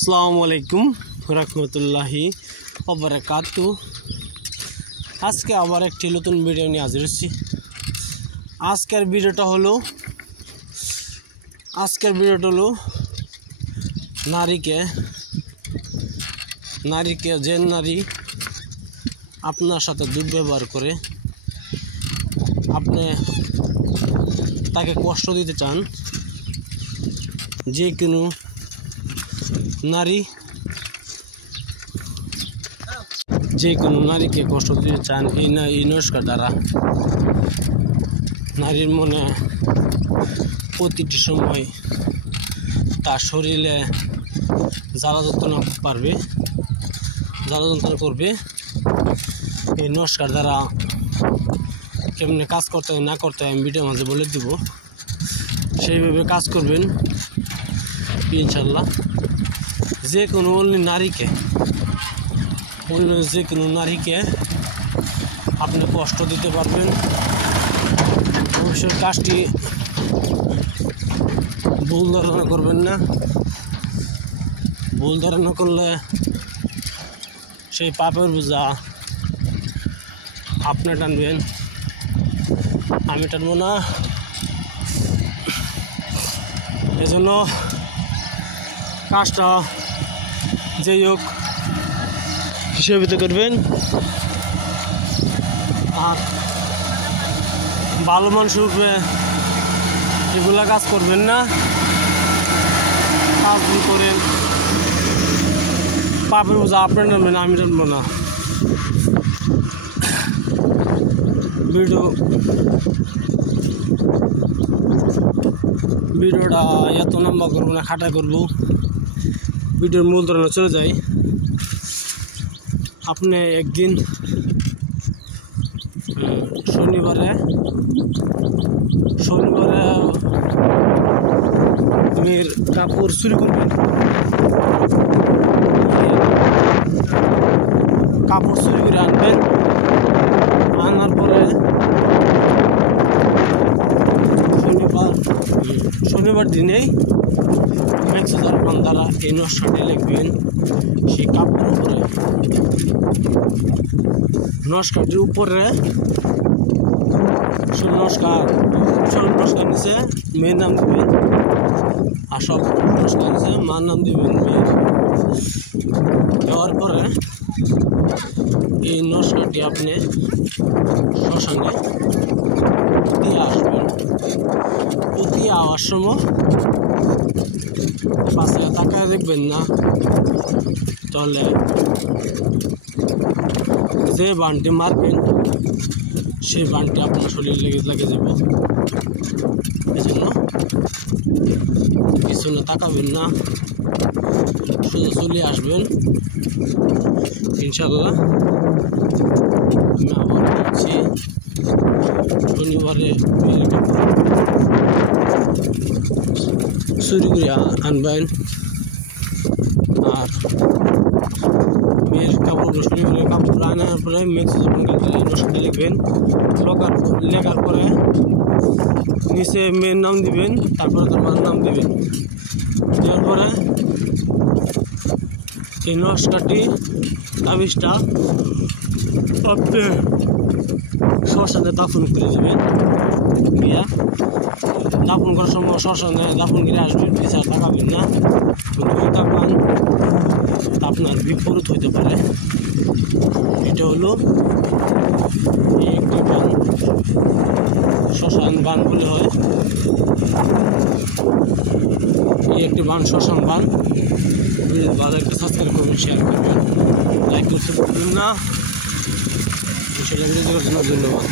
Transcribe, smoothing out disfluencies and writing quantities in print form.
আসসালামু আলাইকুম রাহমাতুল্লাহি ওয়া বারাকাতু। আজকে আবার একটি নতুন ভিডিও নিয়ে হাজির হচ্ছি। আজকের ভিডিওটা হলো নারীকে যে নারী আপনার সাথে দুর্ব্যবহার করে, আপনি তাকে কষ্ট দিতে চান, যে কোনো নারীকে কষ্ট দিতে চান এই নমস্কার দ্বারা নারীর মনে প্রতিটি সময় তার শরীরে জ্বালা যন্ত্রণা করবে। এই নমস্কার দ্বারা কেমনে কাজ করতে হয় না করতে হয় আমি ভিডিওর মাঝে বলে দিব, সেইভাবে কাজ করবেন ইনশাল্লাহ। যে কোনো নারীকে আপনি কষ্ট দিতে পারবেন। অবশ্যই কাজটি ভুল ধারণা করবেন না। ভুল ধারণা করলে সেই পাপের বোঝা আপনি টানবেন, আমি টানবো না। এজন্য কাজটা যেই হোক হিসেবে করবেন, আর ভালো মানুষ রূপে এগুলা কাজ করবেন না। কাজ করেন, পাপের বোঝা আপনার নামবেন, আমি জানবো না। ভিডিওটা এত লম্বা করবো না, খাটা করবো। ভিডিওর মূল ধরনে চলে যাই। আপনি একদিন শনিবারে মেয়ের কাপড় চুরি করবেন। কাপড় চুরি করে আনবেন। আনার পরে শনিবার দিনেই মেক্সিজার দ্বারা এই নকশাটি লিখবেন সেই কাপড়ের উপরে। নকশাটির উপরে নকশার নিচে মেয়ের নাম দিবেন, আর সব নকশার নিচে মার নাম দিবেন মেয়ের। দেওয়ার পরে এই নকশাটি আপনি শ্মশানে দিয়ে আসবেন। দিয়ে আওয়ার সময় পাশে তাকায় দেখবেন না, তাহলে যে বানটি মারবেন সেই বানটি আপনার শরীর লাগে যাবে। এজন্য পিছনে তাকাবেন না, শুধু চলে আসবেন ইনশাল্লাহ। আমি আবার বলছি, শনিবারে চুরি করে আনবেন, আর মেয়ের কাপড়গুলো শনিবারে কাপড় আনার পরে নকশাটি লিখবেন। লেখার পরে নিচে মেয়ের নাম দিবেন, তারপরে তার মার নাম দিবেন। দেওয়ার পরে এই নকশাটি তাবিজটা আপনি শ্মশানে দাফন করে দেবেন। দাফন করার সময় শ্মশানে দাফন করে আসবেন, পিছার তাকাবেন না। তাকান আপনার বিপরীত হইতে পারে। এটা হলো একটি বান, শ্মশান বান বলে হয়। একটি বান শ্মশান বান। ভালো একটা সাবস্ক্রাইব করবেন, শেয়ার করবেন, লাইক করতে পারবেন না। ধন্যবাদ।